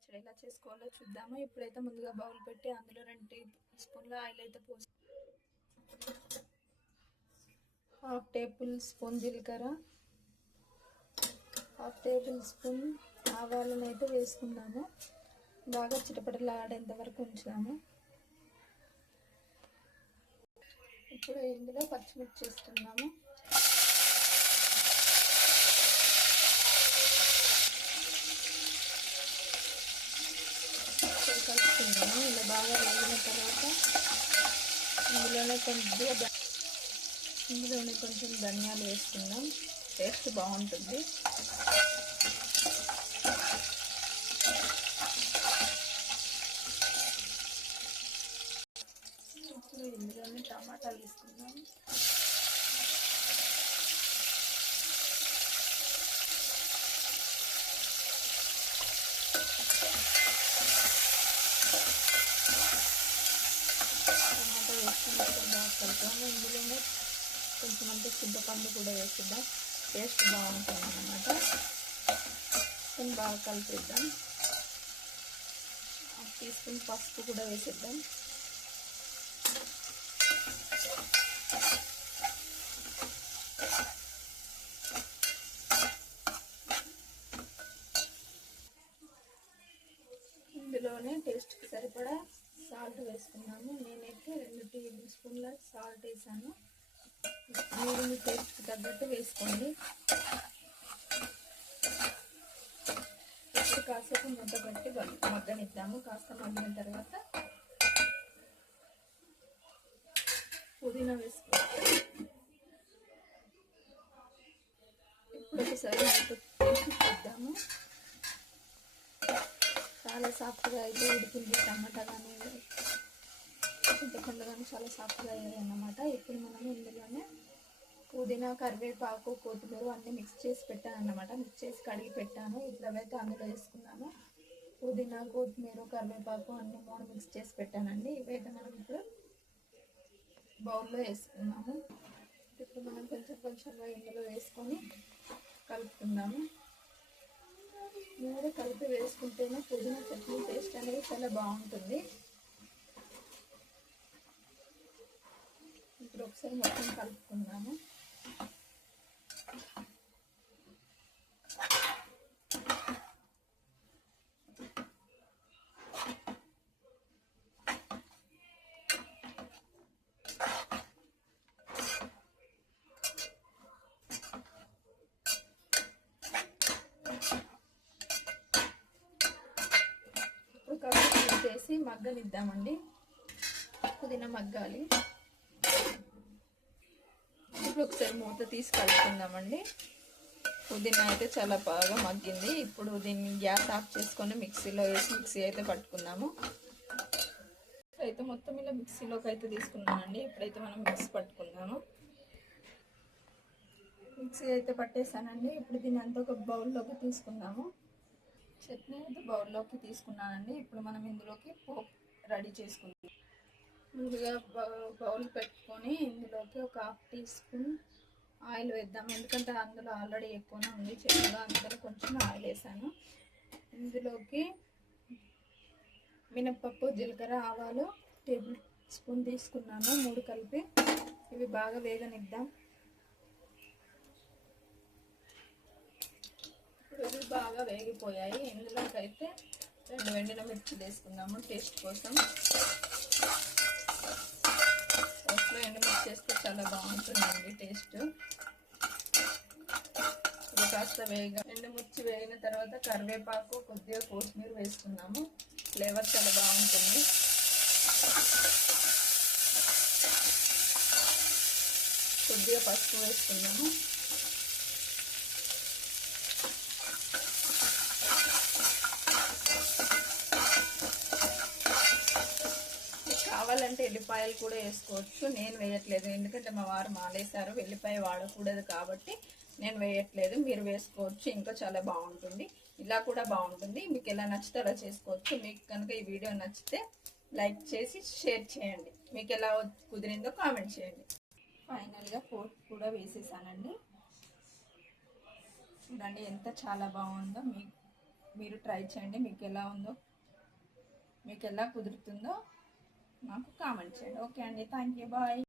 పచ్చడి ఎలా చేసుకోవాలో చూద్దాము. ఇప్పుడైతే ముందుగా బౌల్ పెట్టి అందులో 2 టేబుల్ స్పూన్ల ఆయిల్ అయితే పోసి 1/2 టేబుల్ స్పూన్ జీలకర్ర, 1/2 టేబుల్ స్పూన్ ఆవాలను అయితే వేసుకున్నాము. బాగా చిటపటలాడేంత వరకు ఉంచుదాము. ఇప్పుడు ఇందులో పచ్చిమిర్చి వేస్తున్నాము. కలుపుకుందాము. ఇలా బాగా వేగిన తర్వాత ఇందులోనే కొంచెం ధనియాలు వేసుకుందాం. టేస్ట్ బాగుంటుంది. ఇప్పుడు ఇందులోనే టమాటాలు వేసుకుందాం. టమాటా వేసుకుని బాగా కలుపుతాము. ఇందులోనే కొంచెం అంతా చింతపండు కూడా వేసిద్దాం. టేస్ట్ బాగుంటుంది అన్నమాట. కొంచెం బాగా కలిపిద్దాం. 1 టీ స్పూన్ పసుపు కూడా వేసిద్దాం. ఇందులోనే టేస్ట్కి సరిపడా సాల్ట్ వేసుకున్నాము. నేనైతే 2 టేబుల్ స్పూన్ల సాల్ట్ వేసాను. మీరు మీ టేస్ట్కి తగ్గట్టు వేసుకోండి. ఇప్పుడు కాసేపు ముద్ద పెట్టి మగ్గనిద్దాము. కాస్త మగ్గిన తర్వాత పుదీనా వేసుకోవాలి. ఇప్పుడు ఒకసారి మూత తీసి చూద్దాము. చాలా సాఫ్ట్గా అయితే ఉడికింది. టమాటా కానీ చింతపండు కానీ చాలా సాఫ్ట్గా అయ్యాయి అన్నమాట. ఇప్పుడు మనం ఇందులోనే పుదీనా, కరివేపాకు, కొత్తిమీర అన్నీ మిక్స్ చేసి పెట్టాను అన్నమాట. మిక్స్ చేసి కడిగి పెట్టాను. ఇప్పుడు అవైతే అందులో వేసుకున్నాను. పుదీనా, కొత్తిమీర, కరివేపాకు అన్నీ 3 మిక్స్ చేసి పెట్టానండి. ఇవైతే మనం ఇప్పుడు బౌల్లో వేసుకున్నాము. ఇప్పుడు మనం కొంచెంగా ఇందులో వేసుకొని కలుపుకుందాము. మీరు కలిపి వేసుకుంటేనే పుదీనా చట్నీ టేస్ట్ అనేది చాలా బాగుంటుంది. ఇప్పుడు ఒకసారి మొత్తం కలుపుకుందాము. చేసి మగ్గనిద్దామండి. పుదీనా మగ్గాలి. ఇప్పుడు ఒకసారి మూత తీసి కలుపుకుందామండి. పుదీనా అయితే చాలా బాగా మగ్గింది. ఇప్పుడు దీన్ని గ్యాస్ ఆఫ్ చేసుకొని మిక్సీలో వేసి మిక్సీ అయితే పట్టుకుందాము. అయితే మొత్తం ఇలా మిక్సీలోకి అయితే తీసుకున్నానండి. ఇప్పుడైతే మనం మిక్సీ పట్టుకుందాము. మిక్సీ అయితే పట్టేసానండి. ఇప్పుడు దీన్ని అంతా ఒక బౌల్లోకి తీసుకుందాము. చట్నీ అయితే బౌల్లోకి తీసుకున్నానండి. ఇప్పుడు మనం ఇందులోకి పోపు రెడీ చేసుకుందాం. ముందుగా బౌల్ పెట్టుకొని ఇందులోకి ఒక 1/2 టీ స్పూన్ ఆయిల్ వేద్దాం. ఎందుకంటే అందులో ఆల్రెడీ ఎక్కువనే ఉంది చట్నీలో, అందుకని కొంచెం ఆయిల్ వేసాను. ఇందులోకి మినప్పప్పు, జీలకర్ర, ఆవాలు టేబుల్ స్పూన్ తీసుకున్నాను. 3 కలిపి ఇవి బాగా వేగనిద్దాం. ఇప్పుడు ఇవి బాగా వేగిపోయాయి. ఇందులోకి అయితే 2 ఎండిన మిర్చిలు వేసుకుందాము టేస్ట్ కోసం. ఫస్ట్లో ఎండుమిర్చి వేస్తే చాలా బాగుంటుందండి టేస్ట్. ఇది కాస్త ఎండుమిర్చి వేగిన తర్వాత కరివేపాకు, కొద్దిగా కొత్తిమీర వేసుకున్నాము. ఫ్లేవర్ చాలా బాగుంటుంది. కొద్దిగా పసుపు వేసుకున్నాము. కావాలంటే ఎల్లిపాయలు కూడా వేసుకోవచ్చు. నేను వేయట్లేదు, ఎందుకంటే మా వారు మానేశారు. వెల్లిపాయ వాడకూడదు కాబట్టి నేను వేయట్లేదు. మీరు వేసుకోవచ్చు, ఇంకా చాలా బాగుంటుంది. ఇలా కూడా బాగుంటుంది. మీకు ఎలా నచ్చితే అలా చేసుకోవచ్చు. మీకు కనుక ఈ వీడియో నచ్చితే లైక్ చేసి షేర్ చేయండి. మీకు ఎలా కుదిరిందో కామెంట్ చేయండి. ఫైనల్గా పోపు కూడా వేసేసానండి. చూడండి ఎంత చాలా బాగుందో. మీరు ట్రై చేయండి, మీకు ఎలా ఉందో, మీకు ఎలా కుదురుతుందో నాకు కామెంట్ చేయండి. ఓకే అండి, థ్యాంక్ యూ, బాయ్.